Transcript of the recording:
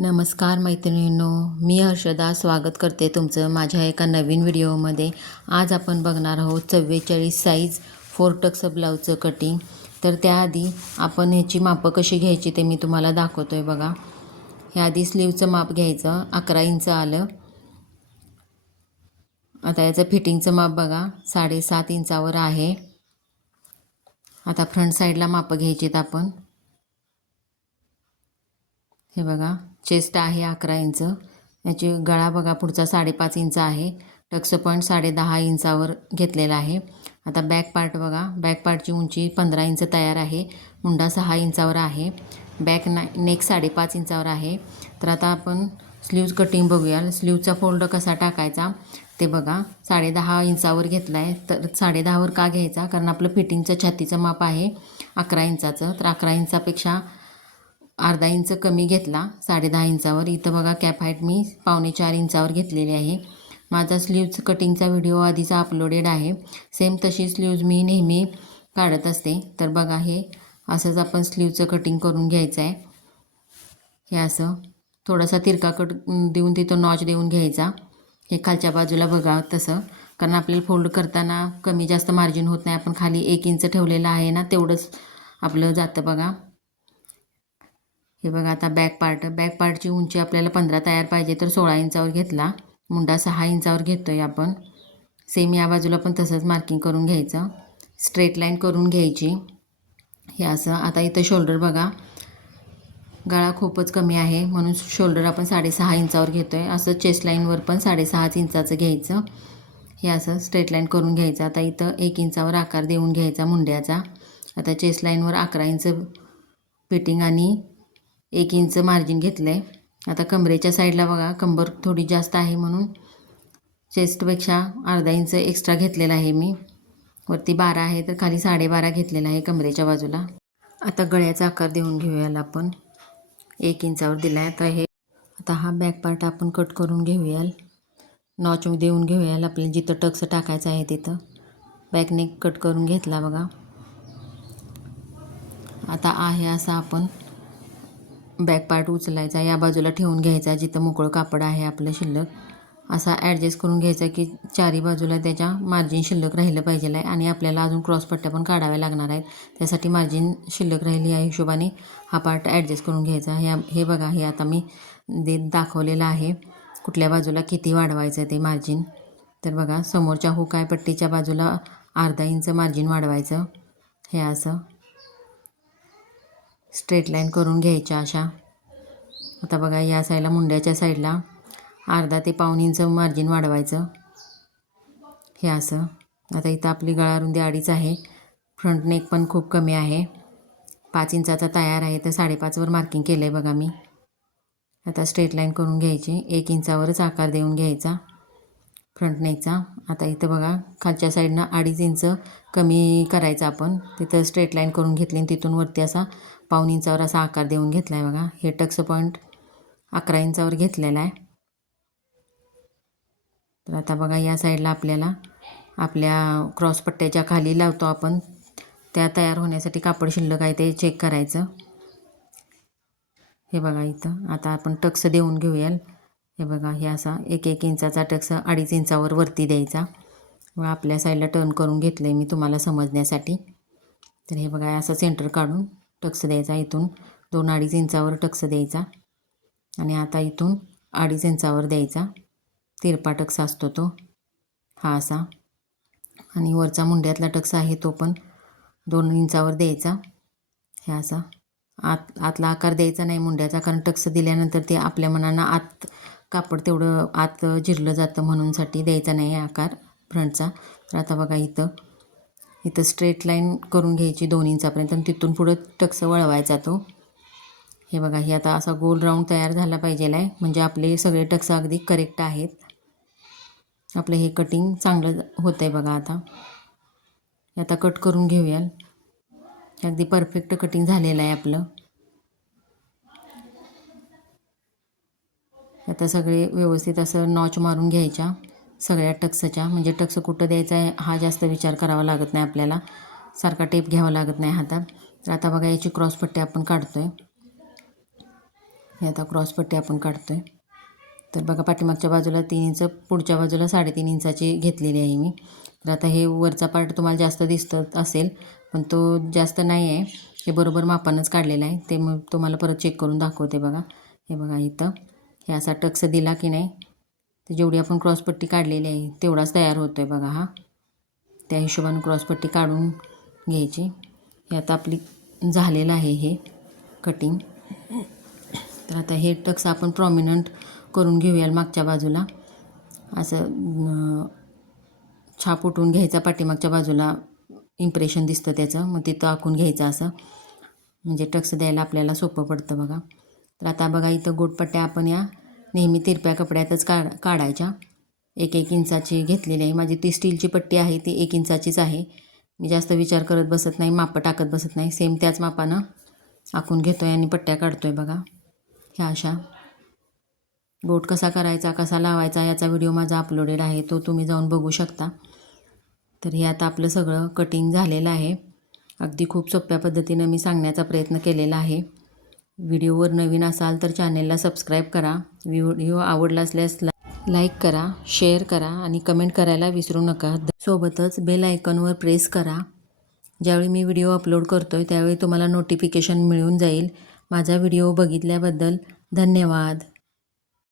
नमस्कार मैत्रिणींनो, मी हर्षदा स्वागत करते तुमचं माझ्या एका नवीन व्हिडिओमध्ये. आज आपण बघणार आहोत 44 साईज 4 टक्स ब्लाऊजचं कटिंग. तर त्याआधी आपण ह्याची मापं कशी घ्यायची ते मी तुम्हाला दाखवतो आहे. बघा, ह्याआधी स्लीवचं माप घ्यायचं 11 इंच आलं. आता याचं फिटिंगचं माप बघा 7.5 इंचावर आहे. आता फ्रंट साईडला मापं घ्यायचीत आपण. हे बघा, चेस्ट आहे 11 इंच. याची गळा बघा पुढचा 5.5 इंच आहे. टक्स पॉईंट 10.5 इंचावर घेतलेला आहे. आता बॅक पार्ट बघा, बॅक पार्टची उंची 15 इंच तयार आहे. मुंडा 6 इंचावर आहे. बॅक नेक 5.5 इंचावर आहे. तर आता आपण स्लीव्ज कटिंग बघूया. स्लीवचा फोल्ड कसा टाकायचा ते बघा. 10.5 इंचावर घेतला आहे. तर 10.5वर का घ्यायचा? कारण आपलं फिटिंगचं छातीचं माप आहे 11 इंचाचं. तर 11 इंचापेक्षा अर्धा इंच कमी घेतला 10.5 इंचावर. इथं बघा कॅप हाईट मी 4.25 इंचावर घेतलेली आहे. माझा स्लीव्ज कटिंगचा व्हिडिओ आधीचा अपलोडेड आहे. सेम तशी स्लीव्ज मी नेहमी काढत असते. तर बघा, हे असंच आपण स्लीवचं कटिंग करून घ्यायचं आहे. हे असं थोडासा तिरका कट देऊन तिथं नॉच देऊन घ्यायचा. हे खालच्या बाजूला बघा तसं, कारण आपल्याला फोल्ड करताना कमी जास्त मार्जिन होत नाही. आपण खाली 1 इंच ठेवलेलं आहे ना, तेवढंच आपलं जातं बघा. हे बघा, आता बॅक पार्टची उंची आपल्याला 15 तयार पाहिजे, तर 16 इंचावर घेतला. मुंडा 6 इंचावर घेतो आहे आपण. सेम या बाजूला पण तसंच मार्किंग करून घ्यायचं. स्ट्रेट लाईन करून घ्यायची. हे असं. आता इथं शोल्डर बघा, गळा खूपच कमी आहे म्हणून शोल्डर आपण 6.5 इंचावर घेतो आहे. असं चेस्ट लाईनवर पण 6.5 इंचाचं घ्यायचं. हे असं स्ट्रेट लाईन करून घ्यायचं. आता इथं 1 इंचावर आकार देऊन घ्यायचा मुंड्याचा. आता चेस्ट लाईनवर 11 इंच फिटिंग आणि 1 इंच मार्जिन घेतलं आहे. आता कमरेच्या साईडला बघा, कंबर थोडी जास्त आहे म्हणून चेस्टपेक्षा अर्धा इंच एक्स्ट्रा घेतलेला आहे मी. वरती 12 आहे तर खाली 12.5 घेतलेला आहे कमरेच्या बाजूला. आता गळ्याचा आकार देऊन घेऊयाल आपण. 1 इंचावर दिला आहे. आता हा बॅक पार्ट आपण कट करून घेऊयाल. नॉच देऊन घेऊयाल. आपल्याला जिथं टक्स टाकायचं आहे तिथं बॅक नेक कट करून घेतला बघा. आता आहे असा आपण बॅक पार्ट उचलायचा, या बाजूला ठेवून घ्यायचा जिथं मोकळं कापड आहे आपलं शिल्लक. असा ॲडजस्ट करून घ्यायचा की चारी बाजूला त्याच्या मार्जिन शिल्लक राहिलं पाहिजे आहे. आणि आपल्याला अजून क्रॉस पट्ट्या पण काढाव्या लागणार आहेत. त्यासाठी मार्जिन शिल्लक राहिली या हिशोबाने हा पार्ट ॲडजस्ट करून घ्यायचा. हे बघा, हे आता मी दाखवलेलं आहे कुठल्या बाजूला किती वाढवायचं ते मार्जिन. तर बघा, समोरच्या हुक पट्टीच्या बाजूला अर्धा इंच मार्जिन वाढवायचं. हे असं स्ट्रेट लाईन करून घ्यायच्या अशा. आता बघा, या साईडला मुंड्याच्या साईडला अर्धा ते पाऊण इंच मार्जिन वाढवायचं. हे असं. आता इथं आपली गळा रुंदी 2.5 आहे. फ्रंट नेक पण खूप कमी आहे, 5 इंचाचा तयार आहे. तर 5.5वर मार्किंग केलं आहे बघा मी. आता स्ट्रेट लाईन करून घ्यायची. 1 इंचावरच आकार देऊन घ्यायचा फ्रंट नेकचा. आता इथं बघा, खालच्या साईडनं 2.5 इंच कमी करायचं आपण. तिथं स्ट्रेट लाईन करून घेतली आणि तिथून वरती असा पाऊण इंचावर असा आकार देऊन घेतला आहे बघा. हे टक्स पॉईंट 11 इंचावर घेतलेला आहे. तर आता बघा, या साईडला आपल्याला आपल्या क्रॉस पट्ट्याच्या खाली लावतो आपण, त्या तयार होण्यासाठी कापड शिल्लक आहे ते चेक करायचं. हे बघा, इथं आता आपण टक्स देऊन घेऊयाल. हे बघा, हे असा 1 इंचाचा टक्स 2.5 इंचावर वरती द्यायचा व आपल्या साईडला टर्न करून घेतलं आहे मी तुम्हाला समजण्यासाठी. तर हे बघा, असं सेंटर काढून टक्स द्यायचा. इथून 2-2.5 इंचावर टक्स द्यायचा आणि आता इथून 2.5 इंचावर द्यायचा. तिरपा टक्स असतो तो हा असा. आणि वरचा मुंड्यातला टक्स आहे तो पण 2 इंचावर द्यायचा. हे असा आतला आकार द्यायचा नाही मुंड्याचा, कारण टक्स दिल्यानंतर ते आपल्या मनानं आत कापड तेवढं आत जिरलं जातं म्हणूनसाठी द्यायचा नाही आकार फ्रंटचा. तर आता बघा, इथं स्ट्रेट लाईन करून घ्यायची 2 इंचापर्यंत आणि तिथून पुढं टक्स वळवायचा तो. हे बघा, हे आता असा गोल राऊंड तयार झाला पाहिजे आहे, म्हणजे आपले सगळे टक्स अगदी करेक्ट आहेत. आपलं हे कटिंग चांगलं होतं आहे बघा. आता कट करून घेऊयाल. अगदी परफेक्ट कटिंग झालेलं आहे आपलं. आता सगळे व्यवस्थित असं नॉच मारून घ्यायच्या सगळ्या टक्सच्या, म्हणजे टक्स कुठं द्यायचा आहे हा जास्त विचार करावा लागत नाही आपल्याला. सारखा टेप घ्यावा लागत नाही हातात. तर आता बघा, याची क्रॉस पट्टी आपण काढतो आहे. हे आता क्रॉसपट्टी आपण काढतो आहे. तर बघा पाठीमागच्या बाजूला 3 इंच, पुढच्या बाजूला 3.5 इंचाची घेतलेली आहे मी. तर आता हे वरचा पार्ट तुम्हाला जास्त दिसत असेल, पण तो जास्त नाही आहे. हे बरोबर मापानंच काढलेलं आहे. ते मग तुम्हाला परत चेक करून दाखवते बघा. हे बघा इथं हे असा टक्स दिला की नाही, तर जेवढी आपण क्रॉसपट्टी काढलेली आहे तेवढाच तयार होतो आहे बघा हा. त्या हिशोबाने क्रॉसपट्टी काढून घ्यायची. हे आता आपली झालेलं आहे हे कटिंग. तर आता हे टक्स आपण प्रॉमिनंट करून घेऊया मागच्या बाजूला. असं छाप उठून घ्यायचा, पाठीमागच्या बाजूला इम्प्रेशन दिसतं त्याचं, मग तिथं आखून घ्यायचं असं, म्हणजे टक्स द्यायला आपल्याला सोपं पडतं बघा. तर आता बघा इथं गोटपट्ट्या आपण या नेहमी तिरप्या कपड्यातच काढायच्या. 1-1 इंचाची घेतलेली आहे. माझी ती स्टीलची पट्टी आहे ती 1 इंचाचीच आहे. मी जास्त विचार करत बसत नाही, मापं टाकत बसत नाही. सेम त्याच मापानं आखून घेतो आहे आणि पट्ट्या काढतो आहे बघा. ह्या अशा गोट कसा करायचा, कसा लावायचा याचा व्हिडिओ माझा अपलोडेड आहे, तो तुम्ही जाऊन बघू शकता. तर हे आता आपलं सगळं कटिंग झालेलं आहे. अगदी खूप सोप्या पद्धतीनं मी सांगण्याचा प्रयत्न केलेला आहे. व्हिडिओवर नवीन असाल तर चॅनेलला सबस्क्राईब करा. व्हिडिओ आवडला असल्यास लाईक करा, शेअर करा आणि कमेंट करायला विसरू नका. सोबतच बेल आयकॉनवर प्रेस करा. ज्यावेळी मी व्हिडिओ अपलोड करतो आहे त्यावेळी तुम्हाला नोटिफिकेशन मिळून जाईल. माझा व्हिडिओ बघितल्याबद्दल धन्यवाद.